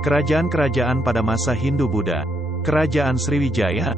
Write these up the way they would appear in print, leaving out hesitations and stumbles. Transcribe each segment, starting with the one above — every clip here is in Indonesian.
Kerajaan-kerajaan pada masa Hindu-Buddha. Kerajaan Sriwijaya.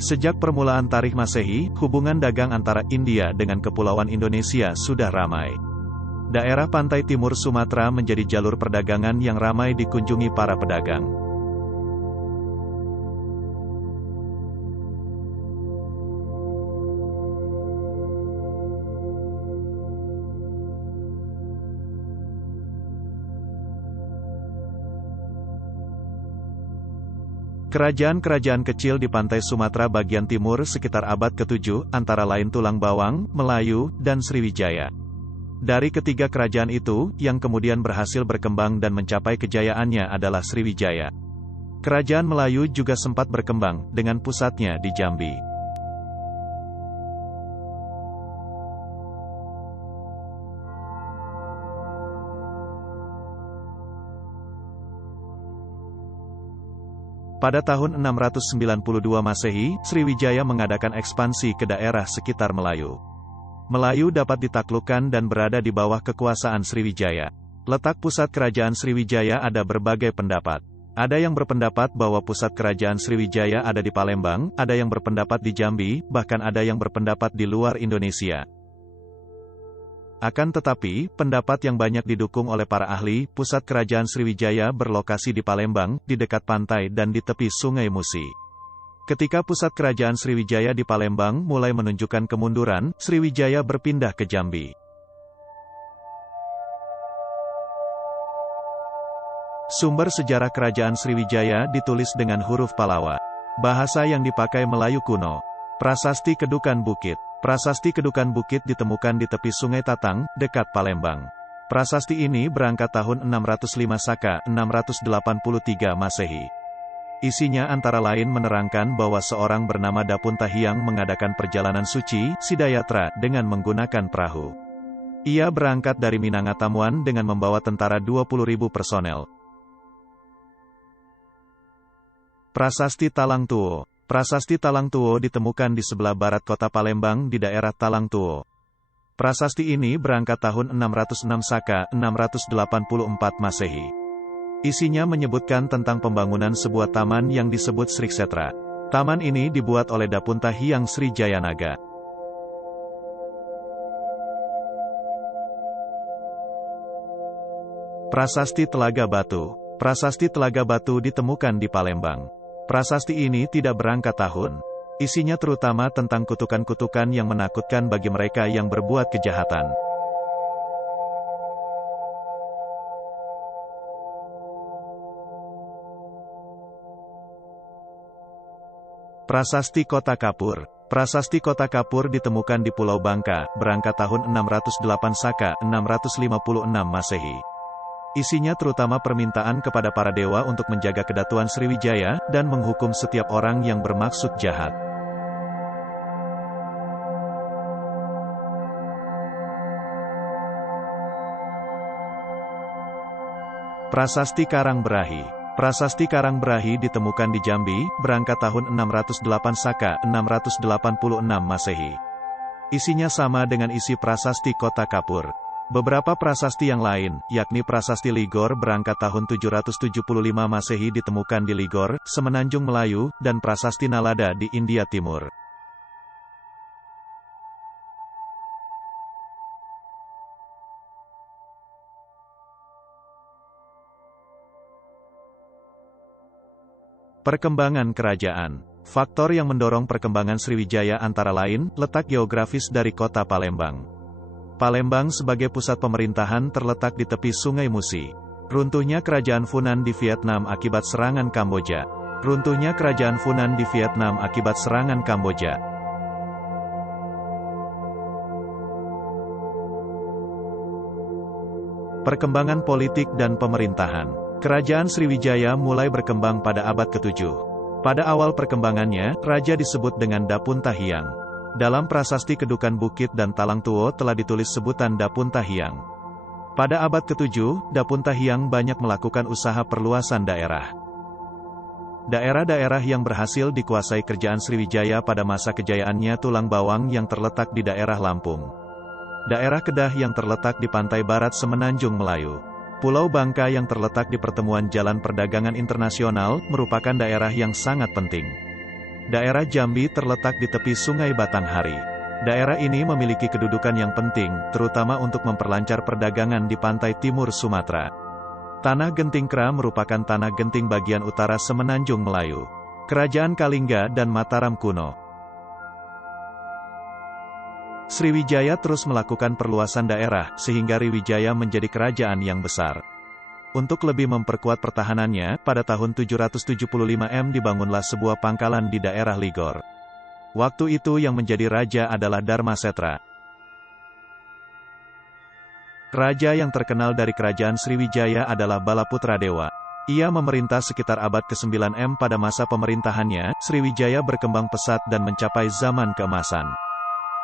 Sejak permulaan tarikh Masehi, hubungan dagang antara India dengan Kepulauan Indonesia sudah ramai. Daerah pantai timur Sumatera menjadi jalur perdagangan yang ramai dikunjungi para pedagang. Kerajaan-kerajaan kecil di pantai Sumatera bagian timur sekitar abad ke-7, antara lain Tulang Bawang, Melayu, dan Sriwijaya. Dari ketiga kerajaan itu, yang kemudian berhasil berkembang dan mencapai kejayaannya adalah Sriwijaya. Kerajaan Melayu juga sempat berkembang, dengan pusatnya di Jambi. Pada tahun 692 Masehi, Sriwijaya mengadakan ekspansi ke daerah sekitar Melayu. Melayu dapat ditaklukkan dan berada di bawah kekuasaan Sriwijaya. Letak pusat kerajaan Sriwijaya ada berbagai pendapat. Ada yang berpendapat bahwa pusat kerajaan Sriwijaya ada di Palembang, ada yang berpendapat di Jambi, bahkan ada yang berpendapat di luar Indonesia. Akan tetapi, pendapat yang banyak didukung oleh para ahli, pusat kerajaan Sriwijaya berlokasi di Palembang, di dekat pantai dan di tepi Sungai Musi. Ketika pusat kerajaan Sriwijaya di Palembang mulai menunjukkan kemunduran, Sriwijaya berpindah ke Jambi. Sumber sejarah kerajaan Sriwijaya ditulis dengan huruf Palawa. Bahasa yang dipakai Melayu kuno. Prasasti Kedukan Bukit. Prasasti Kedukan Bukit ditemukan di tepi Sungai Tatang, dekat Palembang. Prasasti ini berangkat tahun 605 Saka, 683 Masehi. Isinya antara lain menerangkan bahwa seorang bernama Dapun Tahiang mengadakan perjalanan suci, Sidayatra, dengan menggunakan perahu. Ia berangkat dari Minangatamuan dengan membawa tentara 20.000 personel. Prasasti Talang Tuo. Prasasti Talang Tuo ditemukan di sebelah barat kota Palembang di daerah Talang Tuo. Prasasti ini berangkat tahun 606 Saka, 684 Masehi. Isinya menyebutkan tentang pembangunan sebuah taman yang disebut Sriksetra. Taman ini dibuat oleh Dapun Tahiang Sri Jayanaga. Prasasti Telaga Batu. Prasasti Telaga Batu ditemukan di Palembang. Prasasti ini tidak berangkat tahun. Isinya terutama tentang kutukan-kutukan yang menakutkan bagi mereka yang berbuat kejahatan. Prasasti Kota Kapur. Prasasti Kota Kapur ditemukan di Pulau Bangka, berangkat tahun 608 Saka, 656 Masehi. Isinya terutama permintaan kepada para dewa untuk menjaga kedatuan Sriwijaya, dan menghukum setiap orang yang bermaksud jahat. Prasasti Karangberahi. Prasasti Karangberahi ditemukan di Jambi, berangkat tahun 608 Saka, 686 Masehi. Isinya sama dengan isi Prasasti Kota Kapur. Beberapa prasasti yang lain, yakni Prasasti Ligor berangkat tahun 775 Masehi ditemukan di Ligor, Semenanjung Melayu, dan Prasasti Nalada di India Timur. Perkembangan kerajaan. Faktor yang mendorong perkembangan Sriwijaya antara lain, letak geografis dari kota Palembang. Palembang sebagai pusat pemerintahan terletak di tepi Sungai Musi. Runtuhnya kerajaan Funan di Vietnam akibat serangan Kamboja. Runtuhnya kerajaan Funan di Vietnam akibat serangan Kamboja. Perkembangan politik dan pemerintahan. Kerajaan Sriwijaya mulai berkembang pada abad ke-7. Pada awal perkembangannya, raja disebut dengan Dapun Tahiang. Dalam Prasasti Kedukan Bukit dan Talang Tuo telah ditulis sebutan Dapun Tahiang. Pada abad ke-7, Dapun Tahiang banyak melakukan usaha perluasan daerah. Daerah-daerah yang berhasil dikuasai kerajaan Sriwijaya pada masa kejayaannya Tulang Bawang yang terletak di daerah Lampung. Daerah Kedah yang terletak di pantai barat Semenanjung Melayu. Pulau Bangka yang terletak di pertemuan jalan perdagangan internasional, merupakan daerah yang sangat penting. Daerah Jambi terletak di tepi Sungai Batanghari. Daerah ini memiliki kedudukan yang penting, terutama untuk memperlancar perdagangan di pantai timur Sumatera. Tanah Gentingkra merupakan tanah genting bagian utara Semenanjung Melayu. Kerajaan Kalingga dan Mataram kuno. Sriwijaya terus melakukan perluasan daerah, sehingga Riwijaya menjadi kerajaan yang besar. Untuk lebih memperkuat pertahanannya, pada tahun 775 M dibangunlah sebuah pangkalan di daerah Ligor. Waktu itu yang menjadi raja adalah Darmasetra. Raja yang terkenal dari kerajaan Sriwijaya adalah Balaputradewa. Ia memerintah sekitar abad ke-9 M. Pada masa pemerintahannya, Sriwijaya berkembang pesat dan mencapai zaman keemasan.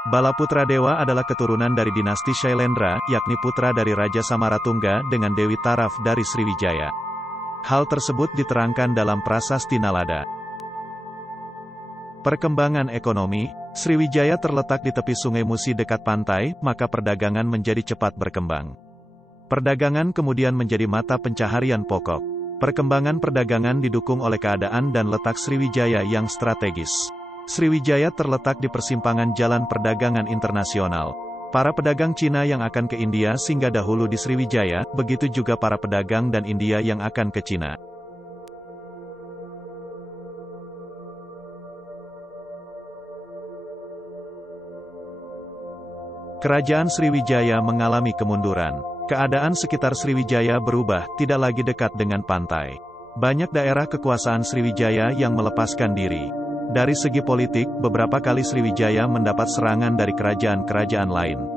Balaputradewa adalah keturunan dari dinasti Shailendra, yakni putra dari Raja Samaratungga dengan Dewi Taraf dari Sriwijaya. Hal tersebut diterangkan dalam Prasasti Nalada. Perkembangan ekonomi, Sriwijaya terletak di tepi Sungai Musi dekat pantai, maka perdagangan menjadi cepat berkembang. Perdagangan kemudian menjadi mata pencaharian pokok. Perkembangan perdagangan didukung oleh keadaan dan letak Sriwijaya yang strategis. Sriwijaya terletak di persimpangan jalan perdagangan internasional. Para pedagang Cina yang akan ke India singgah dahulu di Sriwijaya, begitu juga para pedagang dan India yang akan ke Cina. Kerajaan Sriwijaya mengalami kemunduran. Keadaan sekitar Sriwijaya berubah, tidak lagi dekat dengan pantai. Banyak daerah kekuasaan Sriwijaya yang melepaskan diri. Dari segi politik, beberapa kali Sriwijaya mendapat serangan dari kerajaan-kerajaan lain.